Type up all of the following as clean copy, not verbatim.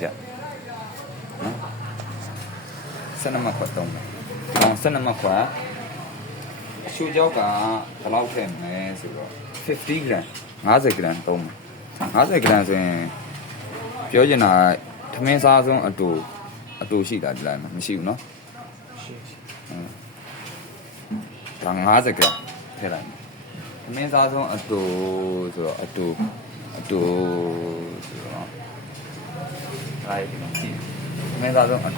dạ sân năm khóa tông sân năm khóa số giáo cả lâu thêm này rồi 50 gram 50 gram tông 50 gram rồiပြောချင်တာသမင်းစားဆုံးအတူရှိတာဒီလိုက်မှာမရှိဘူးเนาะဒါ50 gram ထည့်လိုက်သမင်းစားဆုံးအတူဆိုတော့အတူဆိုတော့လိုက်ကြည့်သမင်းစားဆုံးအ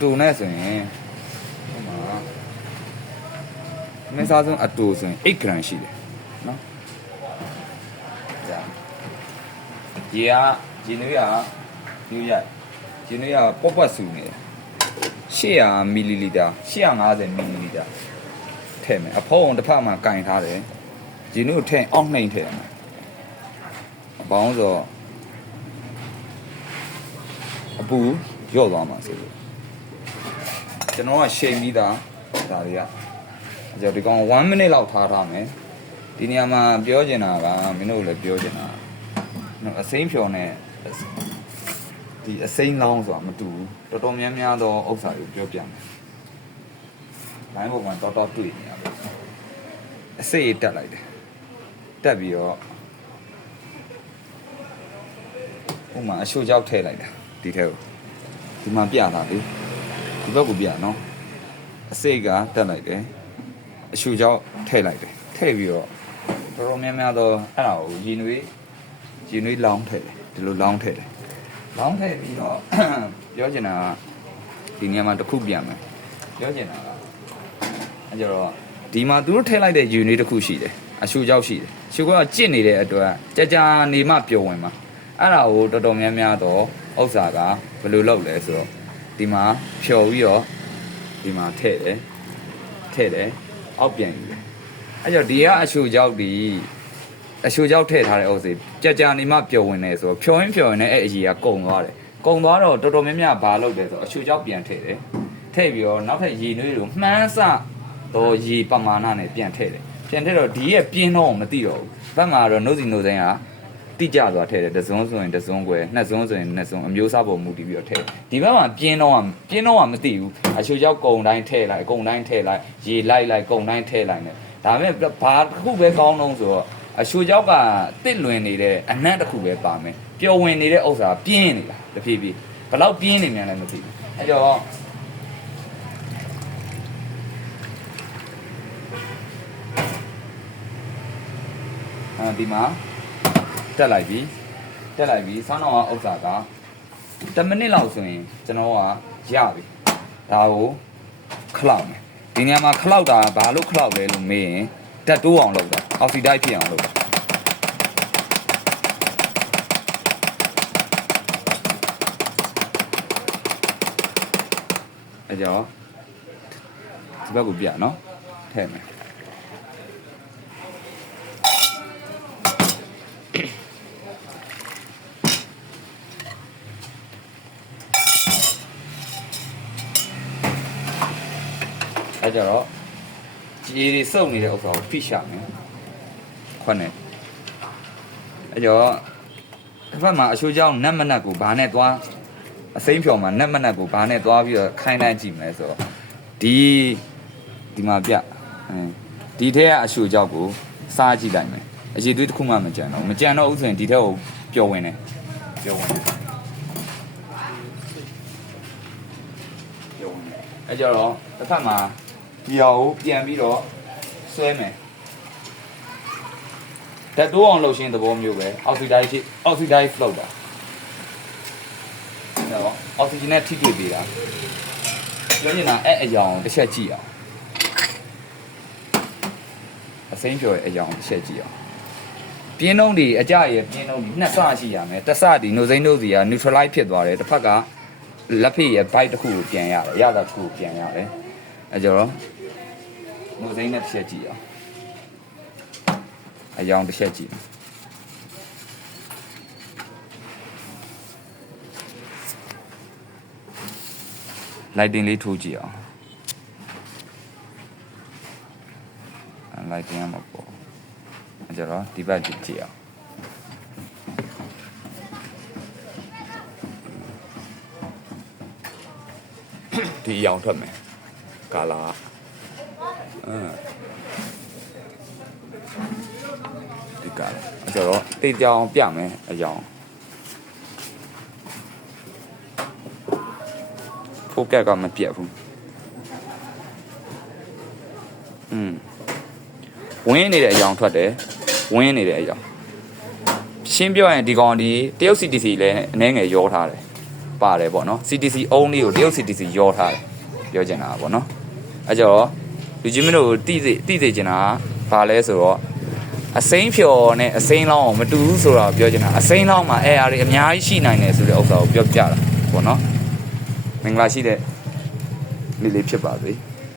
တူနဲ့ဆိုရင်ဟိုမှာသမင်းစားဆုံးအတူဆိုရင်8 gram ရှိတယ်เนาะဒါဒီနွေးရပေါ့ပတ်စုနေ800မီလီလီတာ850မီလီလီတာထည့်မယ်အဖုံးတစ်ဖက်မှာကင်ထားတယ်ဒီနွေးကိုထည့်အောက်နှိမ့်ထည့်မယ်အပေါင်းဆိုအပူရော့သွားမှာဆိုလို့ကျွန်တော်ကရှိန်ပြီးသားဒါတွေကကျွန်တော်ဒီကောင်1 minute လောက်ထားမယ်ဒီနေရာမှာပြောချင်တာကမင်းတို့လည်းပြောချင်တာအစိမ်းဖြော်နဲ့ဒီအစိမ်းလောင်းဆိုတာမတူဘူးတော်တော်များများသောဥစ္စာတွေပြောပြမယ်။လိုင်းပေါ်မှာတော်တွေ့နေရတယ်။အစိတ်တက်လိုက်တယ်။တက်ပြီးတော့ဥမာအရှိုးကြောက်ထည့်လိုက်တာဒီထဲကိုဒီမှာပြတာလေဒီဘက်ကိုပြနော်အစိတ်ကတက်လိုက်တယ်အရှိုးကြောက်ထည့်လိုက်တယ်ထည့်ပြီးတော့တော်တော်များများသောအဲ့ဒါကိုရည်နွေးလောင်းထည့်တယ်ဒီလိုလောင်းထည့်တယ်လောင်းထည့်ပြီးတော့ပြောချင်တာကဒီနေရာမှာတစ်ခုပြန်မယ်ပြောချင်တာကအဲကြတော့ဒီမှာသူတို့ထည့်လိုက်တဲ့ယူနစ်တစ်ခုရှိတယ်အရှူကြောက်ရှိတယ်ရှူကကြစ်နေတဲ့အတွက်ကြာနေမှပျော်ဝင်မှာအဲ့ဒါကိုတော်တော်များများတော့ဥစ္စာကဘယ်လိုလုပ်လဲဆိုတော့ဒီမှာဖြော်ပြီးတော့ဒီမှာထည့်တယ်အောက်ပြန်ယူတယ်အဲကြတော့ဒီကအရှူကြောက်ဒီအရှိုးကြောက်ထည့်ထားတဲ့ဥစ္စာကြာနေမှပျော်ဝင်နေဆိုတော့ဖြော်ရင်းနဲ့အဲ့အကြီးကကုံသွားတယ်ကုံသွားတော့တော်တော်များများဘာလုပ်လဲဆိုတော့အရှိုးကြောက်ပြန်ထည့်တယ်ထည့်ပြီးတော့နောက်ထပ်ရေနွေးတွေကိုမှန်းစတော့ရေပမာဏနဲ့ပြန်ထည့်တယ်ပြန်ထည့်တော့ဒီရဲ့ပြင်းတော့မသိတော့ဘူးဘက်မှာတော့နှုတ်စီနှုတ်ဆိုင်ကတိကျသွားထည့်တယ်တစ်စုံဆိုရင်တစ်စုံကွယ်နှစ်စုံဆိုရင်နှစ်စုံအမျိုးအစားပုံမူတည်ပြီးတော့ထည့်ဒီဘက်မှာပြင်းတော့မသိဘူးအရှိုးကြောက်ကုံတိုင်းထည့်လိုက်ကုံတိုင်းထည့်လိုက်ရေလိုက်ကုံတိုင်းထည့်လိုက်နဲ့ဒါပေမဲ့ဘာတစ်ခုပဲကောင်းတော့ဆိုတော့အရှူကြောက်ကတစ်လွင်နေတဲ့အနက်တစ်ခုပဲပါမယ်ပျော်ဝင်နေတဲ့ဥစ္စာပြင်းနေတာတဖြည်းဖြည်းဘယ်လောက်ပြင်းနေမြန်လဲမသိဘူးအဲတော့ဒီမှာတက်လိုက်ပြီဆောင်းတော့ဥစ္စာက10မိနစ်လောက်ဆိုရင်ကျွန်တော်ကရပြီဒါကိုခလောက်မယ်ဒီနေရာမှာခလောက်တာဘာလို့ခလောက်လဲလို့မေးရင်တက်တိုးအောင်လုပ်တာအောက်ဆီဒိုက်ဖြစ်အောင်လုပ်တာအဲကြောဒီဘက်ကိုပြနော်ထည့်မယ်အဲကြောရေတွေစုပ်နေတဲ့ဥစ္စာကိုဖိရှာမယ်ခွနဲ့အဲကြောတစ်ဖက်မှာအရှိုးကြောင်းနတ်မနတ်ကိုဘာနဲ့သွားအစိမ်းဖြော်မှာနတ်မနတ်ကိုဘာနဲ့သွားပြီးတော့ခိုင်းတန်းကြည့်မလဲဆိုတော့ဒီမှာပြဒီထဲကအရှိုးကြောက်ကိုစားကြည့်လိုက်မယ်အရေးသွေးတစ်ခုမှမကြံတော့ဥဆိုရင်ဒီထဲကိုပျော်ဝင်တယ်အဲကြောတော့တစ်ဖက်မှာဒီအောင်ပြန်ပြီးတော့ဆွဲမယ်ဓာတ်တိုးအောင်လှုပ်ရှင်းသဘောမျိုးပဲအောက်ဆီဒိုက်လောက်တာနော်အောက်ဆီဂျင်နဲ့ထိတွေ့ပေးတာပြောနေတာအဲ့အကြောင်းတစ်ချက်ကြည့်အောင်အစိမ်းဖြော်ရဲ့အကြောင်းတစ်ချက်ကြည့်အောင်ပြင်းနှုံးတွေအကြရဲ့ပြင်းနှုံးတွေနှစ်ဆရှိရမယ်တစ်ဆဒီနိုစိမ်းတို့စီက neutralize ဖြစ်သွားတယ်တစ်ဖက်ကလက်ဖေးရဲ့ bite တစ်ခုကိုပြန်ရတယ်ရတာတစ်ခုကိုပြန်ရတယ်အဲကြတော့နိုစိမ်းနဲ့တစ်ချက်ကြည့်အောင်အကြောင်းတစ်ချက်ကြည့်လိုက်တင်လေးထိုးကြည့်အောင်လိုက်တင်ရမှာပေါ့အဲကြတော့ဒီဘက်ကြည့်အောင် ဒီအရောင်ထွက်မယ်ကာလာဒီကာလာအဲ့တော့တိတ်ကြောင်ပြမယ်အရောင်ဖိုကက်ကမပြတ်ဘူးဝင်းနေတဲ့အရောင်ထွက်တယ်ဝင်းနေတဲ့အရောင်ရှင်းပြောရင်ဒီကောင်ဒီတရုတ် CTC လည်းအနည်းငယ်ရောထားတယ်ပါတယ်ပေါ့နော် CTC only ကိုတရုတ် CTC ရောထားတယ်ပြောချင်တာပေါ့နော်အဲ့ကြောလူကြီးမင်းတို့တိစေချင်တာဘာလဲဆိုတော့အစိမ်းဖြော်နဲ့အစိမ်းလောင်းအောင်မတူဘူးဆိုတာပြောချင်တာအစိမ်းလောင်းမှာARတွေအများကြီးရှိနိုင်တယ်ဆိုတဲ့ဥစ္စာကိုပြောပြတာပေါ့နော်မင်္ဂလာရှိတဲ့နေ့လေးဖြစ်ပါစေ